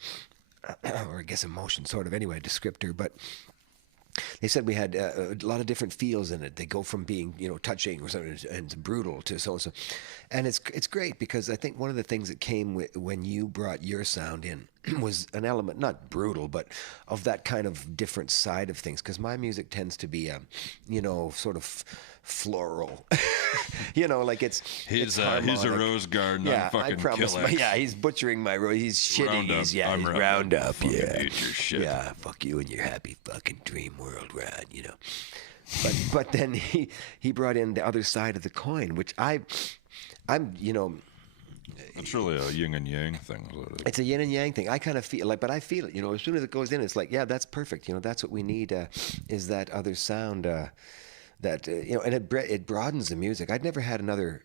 or I guess emotion, sort of. Anyway, a descriptor, but. They said we had a lot of different feels in it. They go from being, touching or something and brutal to so and so, and it's great because I think one of the things that came when you brought your sound in was an element, not brutal, but of that kind of different side of things. Because my music tends to be, sort of floral, like it's he's a harmonic. rose garden. Yeah, I'm fucking I promise. Killex. Yeah, he's butchering my rose. He's shitting. Roundup. He's I'm Roundup. Fucking Yeah, eat your shit. yeah. Fuck you and your happy fucking dream world ride. But then he brought in the other side of the coin, which I'm. It's really a yin and yang thing. It's a yin and yang thing. I kind of feel but I feel it. As soon as it goes in, it's like, yeah, that's perfect. That's what we need. Is that other sound? And it broadens the music. I'd never had another.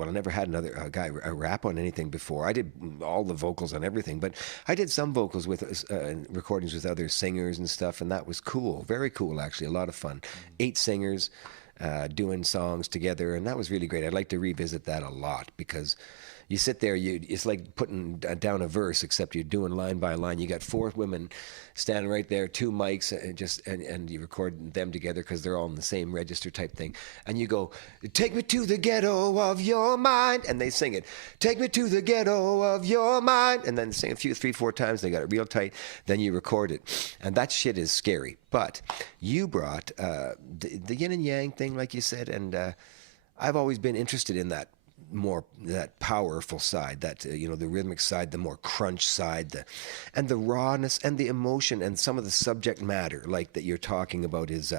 I never had another guy rap on anything before. I did all the vocals on everything, but I did some vocals with recordings with other singers and stuff, and that was cool. Very cool, actually. A lot of fun. 8 singers doing songs together, and that was really great. I'd like to revisit that a lot because you sit there, it's like putting down a verse, except you're doing line by line. You got 4 women standing right there, 2 mics, and you record them together because they're all in the same register type thing. And you go, take me to the ghetto of your mind, and they sing it. Take me to the ghetto of your mind, and then sing a few 3-4 times. They got it real tight. Then you record it, and that shit is scary. But you brought the yin and yang thing, like you said, and I've always been interested in that powerful side, that the rhythmic side, the more crunch side, and the rawness and the emotion and some of the subject matter like that you're talking about is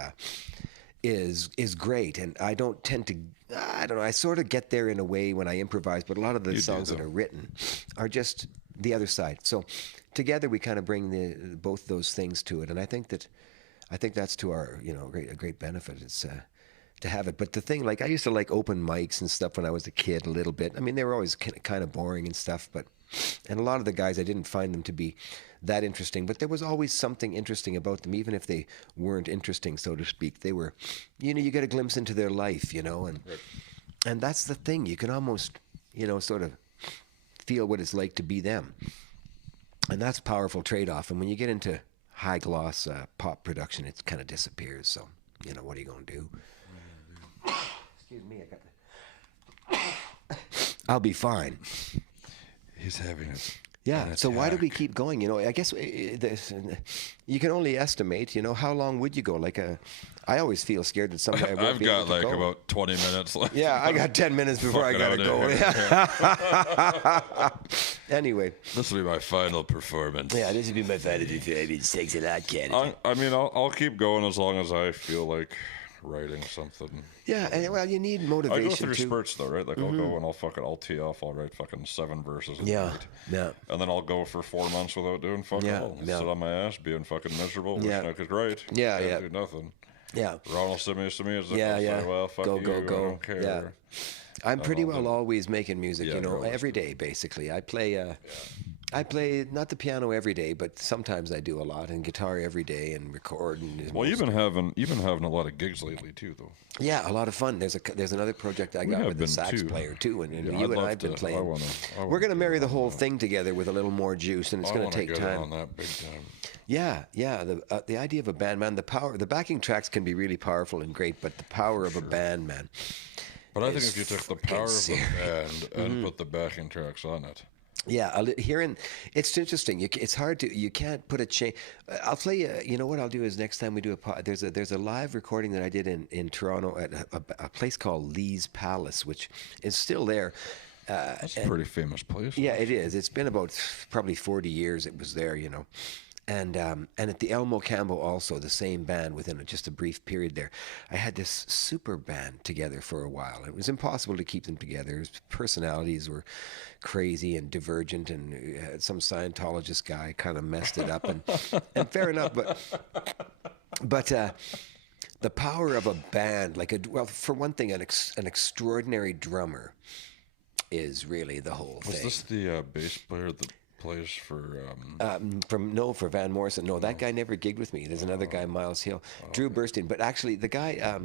great. And I don't tend to, I don't know, I sort of get there in a way when I improvise, but a lot of the songs that are written are just the other side. So together we kind of bring both those things to it, and I think that's to our a great benefit. It's to have it. But the thing, like, I used to like open mics and stuff when I was a kid a little bit. I mean, they were always kind of boring and stuff, and a lot of the guys, I didn't find them to be that interesting, but there was always something interesting about them, even if they weren't interesting, so to speak. They were, you get a glimpse into their life, and that's the thing. You can almost, sort of feel what it's like to be them. And that's a powerful trade-off. And when you get into high-gloss pop production, it kind of disappears. So, what are you going to do? Excuse me, I'll be fine. He's having it. Yeah. So why do we keep going? I guess you can only estimate. How long would you go? I always feel scared that someday I won't I've be got able to go. about 20 minutes left. Yeah, I got 10 minutes before I gotta go. Anyway, This will be my final performance. yeah, this would be my final performance. Thanks a lot, Ken. I'll keep going as long as I feel like writing something. Yeah, and well, you need I motivation go through too. spurts though, right? Like I'll go and I'll tee off. I'll write fucking 7 verses. a Yeah, night. yeah. And then I'll go for 4 months without doing fuck Yeah, all. yeah. Sit on my ass, being fucking miserable, wishing Yeah. I could write. Yeah, Can't yeah. do nothing. Yeah. Ron will send me some music. Yeah, I'll yeah. Say, well, fuck Go, you. go, I go. don't care. Yeah. I'm pretty I'll well do it. always making music, Yeah, you're always every day basically. I play not the piano every day, but sometimes I do a lot, and guitar every day, and record. And Well, you've been having a lot of gigs lately too, though. yeah, a lot of fun. There's another project I got have with a been, sax too. player too, and Yeah, you I'd and love I've been to- playing. I wanna We're gonna get marry the on whole that. thing together with a little more juice, and it's I gonna wanna take get time. on that big time. Yeah. The idea of a band, man. The backing tracks can be really powerful and great, but the power of a band, man. But I think is if you took the fucking power of serious. the band and put the backing tracks on it, Yeah, hearing it's interesting. It's hard to you can't put a chain. I'll tell you. You know what I'll do is next time we do there's a live recording that I did in Toronto at a place called Lee's Palace, which is still there. That's a pretty famous place. Yeah, it is. It's been about probably 40 years it was there, you know. And at the Elmo Campbell also, the same band within just a brief period there. I had this super band together for a while. It was impossible to keep them together. His personalities were crazy and divergent, and some Scientologist guy kind of messed it up. And fair enough, but the power of a band, well, for one thing, an extraordinary drummer is really the whole thing. Was this the bass player that plays for for Van Morrison? No, that guy never gigged with me. There's another guy, Miles Hill, Drew Burstein. But actually, the guy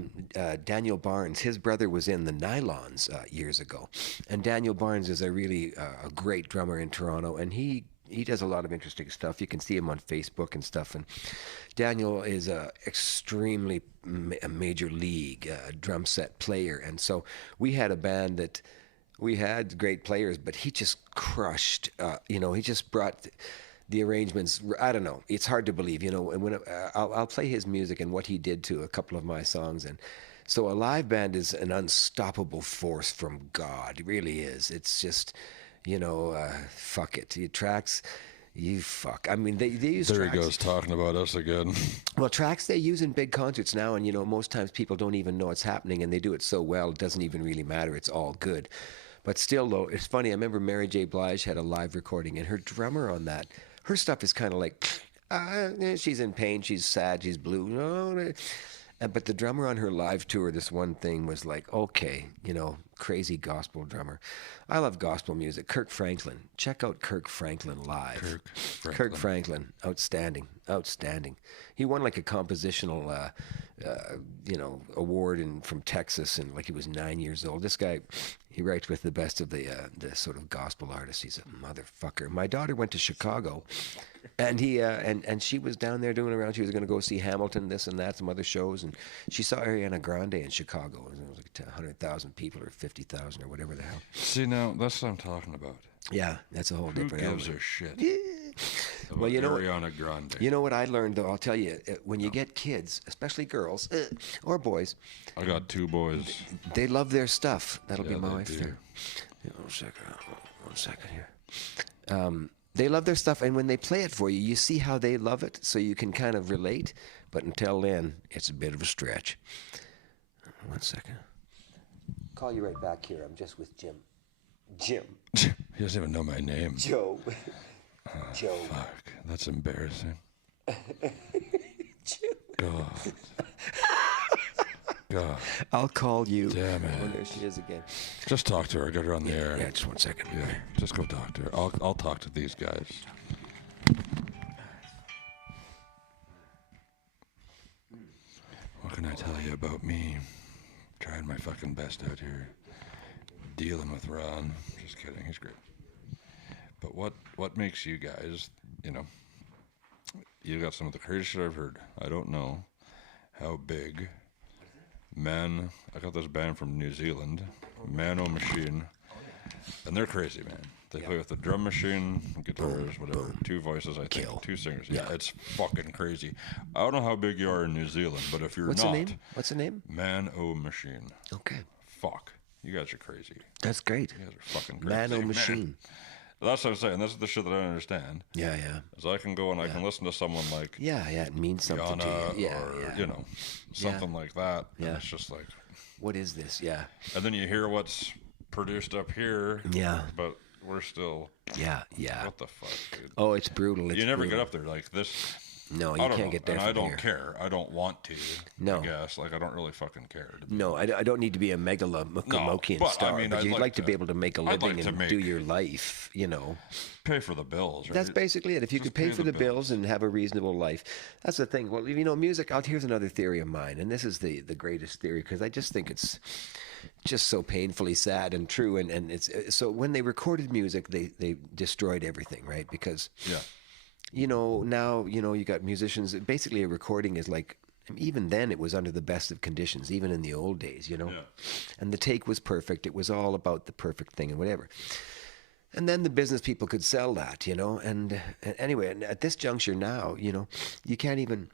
Daniel Barnes, his brother was in the Nylons years ago, and Daniel Barnes is a really a great drummer in Toronto, and he does a lot of interesting stuff. You can see him on Facebook and stuff. And Daniel is a extremely major league drum set player, and so we had a band that. We had great players, but he just crushed. He just brought the arrangements. I don't know. It's hard to believe. You know, and when I'll play his music and what he did to a couple of my songs, and so a live band is an unstoppable force from God. It really is. It's just, fuck it. The tracks. You fuck. I mean, they use There tracks. he goes talking about us again. Well, tracks they use in big concerts now, and, most times people don't even know it's happening, and they do it so well, it doesn't even really matter. It's all good. But still, though, it's funny. I remember Mary J. Blige had a live recording, and her drummer on that, her stuff is kind of like, she's in pain, she's sad, she's blue. But the drummer on her live tour, this one thing was like, okay, crazy gospel drummer. I love gospel music. Kirk Franklin. Check out Kirk Franklin live. Kirk Franklin. Outstanding. He won like a compositional, award from Texas, and like he was 9 years old. This guy, he writes with the best of the sort of gospel artists. He's a motherfucker. My daughter went to Chicago, and he and she was down there doing around. She was going to go see Hamilton, this and that, some other shows, and she saw Ariana Grande in Chicago. It was like 100,000 people or 50,000 or whatever the hell. See, now that's what I'm talking about. Yeah, that's a whole Who different. gives a shit? Well, Ariana Grande. You know what I learned, though? I'll tell you, when you get kids, especially girls or boys, I got 2 boys. they love their stuff. That'll be my they wife do. there. Yeah, one second here. They love their stuff, and when they play it for you, you see how they love it, so you can kind of relate. But until then, it's a bit of a stretch. 1 second. Call you right back here. I'm just with Jim. Jim. He doesn't even know my name. Joe. Joe. Fuck, that's embarrassing. God. God. I'll call you. Damn it. Oh, there she is again. Just talk to her. Get her on the air. Yeah, just 1 second. Yeah, just go talk to her. I'll talk to these guys. What can I tell you about me? Trying my fucking best out here. Dealing with Ron. Just kidding. He's great. But what makes you guys, you got some of the craziest shit I've heard. I don't know how big. I got this band from New Zealand, Mano Machine, and they're crazy, man. They play with the drum machine, guitars, whatever, 2 voices, I think, 2 singers. Yeah, it's fucking crazy. I don't know how big you are in New Zealand, but if you're What's not, the name? What's the name? Mano Machine. Okay, Fuck, you guys are crazy. that's great. You guys are fucking crazy. Mano man. Machine. That's what I'm saying. That's the shit that I don't understand. Yeah. Is I can go and I can listen to someone like Yeah, it means something Yana to you. Yeah, or yeah. something like that. Yeah. And it's just like, What is this? Yeah. and then you hear what's produced up here. Yeah. But we're still. Yeah. What the fuck, dude? Oh, it's brutal. It's You never brutal. get up there like this. No, you I don't can't know. get there And from I don't here. care. I don't want to. No. I guess. Like, I don't really fucking care. No, I don't need to be a megalomokian but, I star, mean, but I'd you'd like like to to- be able to make a I'd living like to and make- do your life, Pay for the bills, right? That's basically it. If you could pay for the bills and have a reasonable life, that's the thing. Well, music. Here's another theory of mine, and this is the greatest theory because I just think it's just so painfully sad and true. And it's so when they recorded music, they destroyed everything, right? Because Yeah. now you got musicians. Basically, a recording is like. Even then, it was under the best of conditions. Even in the old days, Yeah. and the take was perfect. It was all about the perfect thing and whatever. And then the business people could sell that, and anyway, and at this juncture now, you can't even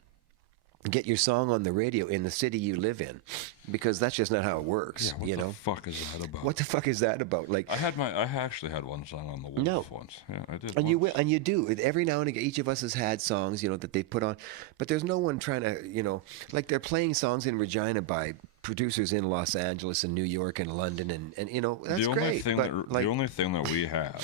get your song on the radio in the city you live in, because that's just not how it works. What the fuck is that about? What the fuck is that about? Like, I actually had one song on the Wolf once. Yeah, I did. And you do every now and again. Each of us has had songs, that they put on, but there's no one trying to, like they're playing songs in Regina by producers in Los Angeles and New York and London, and that's great. The only thing that we have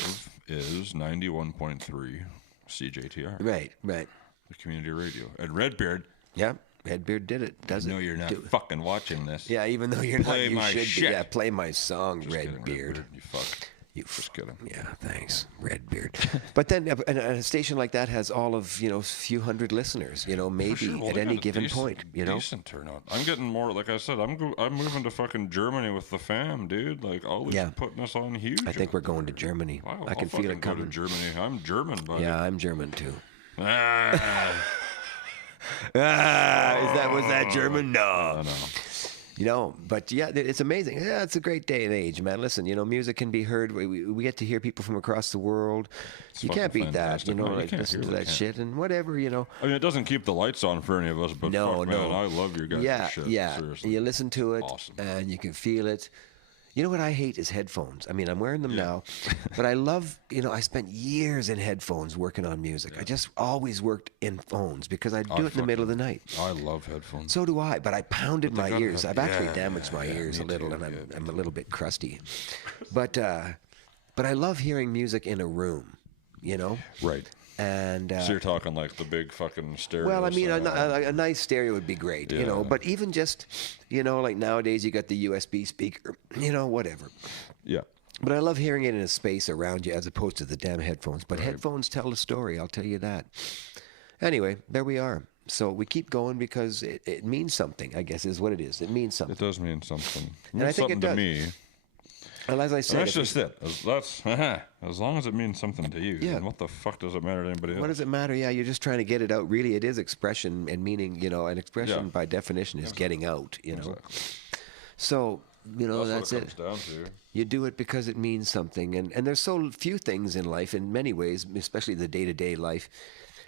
is 91.3 CJTR. Right. The community radio. And Redbeard. Yeah, Redbeard did it. Does it? No, you're not fucking watching this. Yeah, even though you're play not, you my should shit. be. Yeah, play my song, Just kidding, Redbeard. You fuck. Just kidding. Yeah, thanks, Redbeard. But then a station like that has all of, a few hundred listeners, maybe Sure. Well, at any given point, Decent turnout. I'm getting more, like I said, I'm moving to fucking Germany with the fam, dude. Like, always putting us on huge. I think we're going to Germany. Wow, I can feel it coming. Go to Germany. I'm German, buddy. Yeah, I'm German too. Was that German? No. But yeah, it's amazing. Yeah, it's a great day and age, man. Listen, music can be heard. We get to hear people from across the world. You can't beat fantastic. that, No, you like can't. listen You to really that can't. shit and whatever, I mean, it doesn't keep the lights on for any of us, but No, fuck, no. man, I love your guys' shit. Yeah. Seriously. You listen to it, Awesome. and you can feel it. You know what I hate is headphones. I mean, I'm wearing them now, but I love, I spent years in headphones working on music. I just always worked in phones because I do it in the middle of the night. I love headphones. So do I, but I pounded my gotta ears. have- I've actually yeah, damaged my ears me a little, too. and Yeah, I'm a little bit crusty. But I love hearing music in a room, Right. And So you're talking like the big fucking stereo. well, I mean, sound. a nice stereo would be great, Yeah. But even just, like nowadays you got the USB speaker, whatever. Yeah. But I love hearing it in a space around you as opposed to the damn headphones. But headphones tell a story, I'll tell you that. Anyway, there we are. So we keep going because it means something, I guess, is what it is. It means It something. does mean something. It And I means think it something does. to me. And as I And said, that's just it. As long as it means something to you. Yeah. Then what the fuck does it matter to anybody else? what does it matter? Yeah, you're just trying to get it out. Really, it is expression and meaning, and expression Yeah. by definition is getting out, Exactly. So, that's what it. it comes down to. You do it because it means something. And there's so few things in life, in many ways, especially the day-to-day life,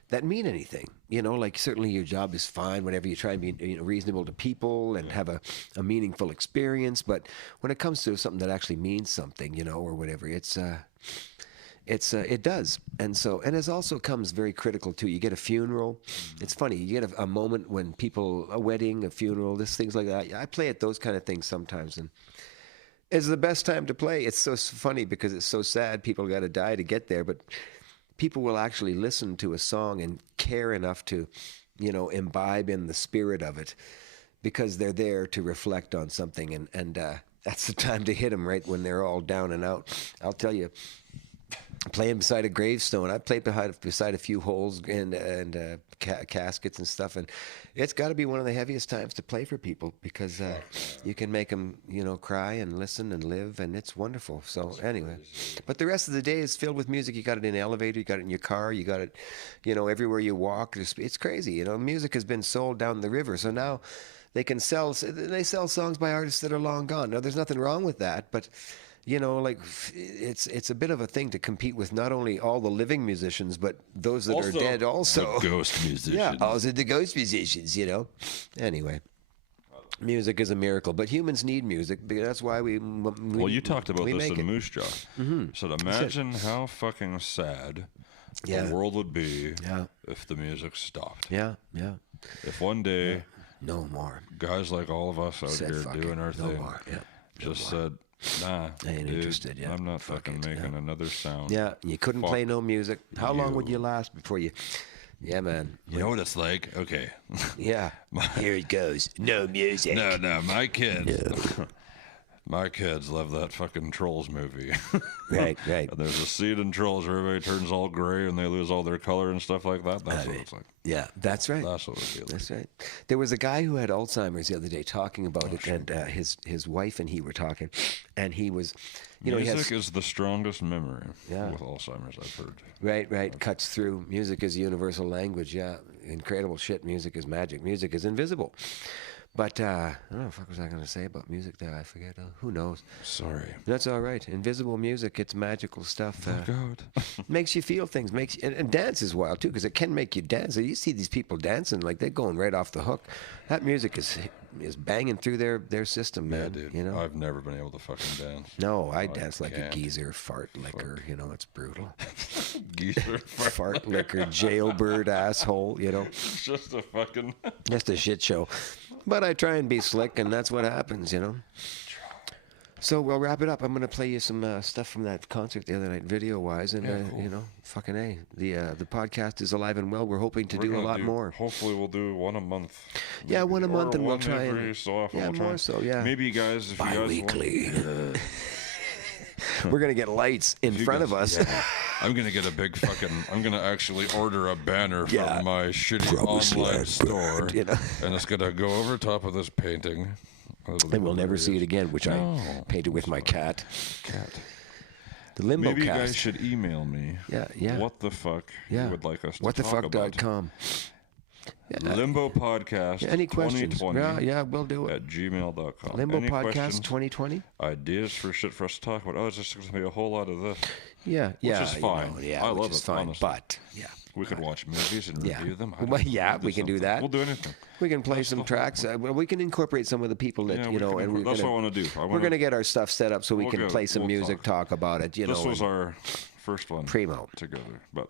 that mean anything. Like certainly your job is fine whenever you try and be reasonable to people and have a meaningful experience. But when it comes to something that actually means something, or whatever, it does. And so, and it also comes very critical too. You get a funeral. It's funny. You get a moment when a wedding, a funeral, things like that. I play at those kind of things sometimes, and it's the best time to play. It's so funny because it's so sad. People got to die to get there, but people will actually listen to a song and care enough to, imbibe in the spirit of it because they're there to reflect on something. And that's the time to hit them right when they're all down and out. I'll tell you, playing beside a gravestone. I played beside a few holes and caskets and stuff, and it's got to be one of the heaviest times to play for people because you can make them, cry and listen and live, and it's wonderful. So anyway, but the rest of the day is filled with music. You got it in the elevator, you got it in your car, you got it, everywhere you walk. It's crazy. Music has been sold down the river, so now they sell songs by artists that are long gone. Now, there's nothing wrong with that, but it's a bit of a thing to compete with not only all the living musicians, but those that are dead also. The ghost musicians. Yeah, also the ghost musicians, Anyway, music is a miracle, but humans need music because that's why Well, you talked about this in Moose Jaw. Mm-hmm. So imagine how fucking sad Yeah. the world would be Yeah. if the music stopped. Yeah. If one day No more. guys like all of us out Said here fuck it. doing our No thing more. Yeah. just said, nah, I ain't dude, interested, yeah. I'm not Fuck fucking it, making another sound. Yeah, you couldn't Fuck play no music. How long would you. you last before you? Yeah, man. You know what it's like? Okay. Yeah. Here it goes. No music. No, my kids. My kids love that fucking Trolls movie. Right. And there's a scene in Trolls where everybody turns all gray and they lose all their color and stuff like that. That's what it's like. Yeah, that's right. That's what it feels like. That's right. There was a guy who had Alzheimer's the other day talking about it, and his wife and he were talking, and he was, Music is the strongest memory Yeah. with Alzheimer's, I've heard. right, cuts through. Music is a universal language. Yeah, incredible shit. Music is magic. Music is invisible. But I don't know what the fuck was I going to say about music there. I forget. Who knows? Sorry. That's all right. Invisible music, it's magical stuff. God. Makes you feel things. And dance is wild too, because it can make you dance. You see these people dancing like they're going right off the hook. That music is banging through their system, man. Yeah, dude. You know? I've never been able to fucking dance. No, I dance like can't. a geezer, fart liquor. You know, it's brutal. Geezer. Fart liquor, jailbird asshole. You know, It's just a fucking. just a shit show. But I try and be slick, and that's what happens. You know. So we'll wrap it up. I'm going to play you some stuff from that concert the other night, video-wise, and cool. you know, fucking A. The podcast is alive and well. We're hoping to do a lot more. Hopefully, we'll do one a month. Yeah, one a Or month, and we'll one try every and so often. yeah, we'll try. more so, yeah. Maybe you guys, if you guys want, Bi-weekly. We're going to get lights in you front guys- of us. yeah. I'm gonna get a big fucking. I'm gonna actually order a banner Yeah. from my shitty Promised online land store, bird, you know. and it's gonna go over top of this painting. And we'll never see it again, which I painted with my cat. The Limbocast. maybe you guys should email me. Yeah. What the fuck yeah. you would like us to talk about? Whatthefuck.com. Limbo Podcast. Any questions? 2020 Yeah, we'll do it. at gmail.com. Limbo Any Podcast questions, 2020? ideas for shit for us to talk about? Oh, it's just going to be a whole lot of this. Yeah, yeah. is you fine. know, yeah, I which love is it, fine. honestly. But, yeah. We could watch movies and Yeah. review them. Well, yeah, we can do something. that. We'll do anything. We can play some tracks. Well, we can incorporate some of the people that, Yeah, you we know, can and we're that's gonna, what I want to do. we're going to get our stuff set up so we We'll can go- play some we'll music, talk about it, you This know. was our first one Primo. together. But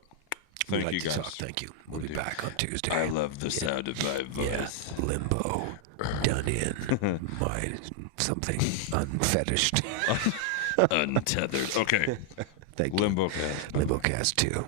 We'd thank like you to guys. talk. Thank you. We'll be back on Tuesday. I love the sound of my Yeah, voice. Limbo, done in, my something unfetished. Untethered. Okay. Thank you. Limbocast. Limbocast 2.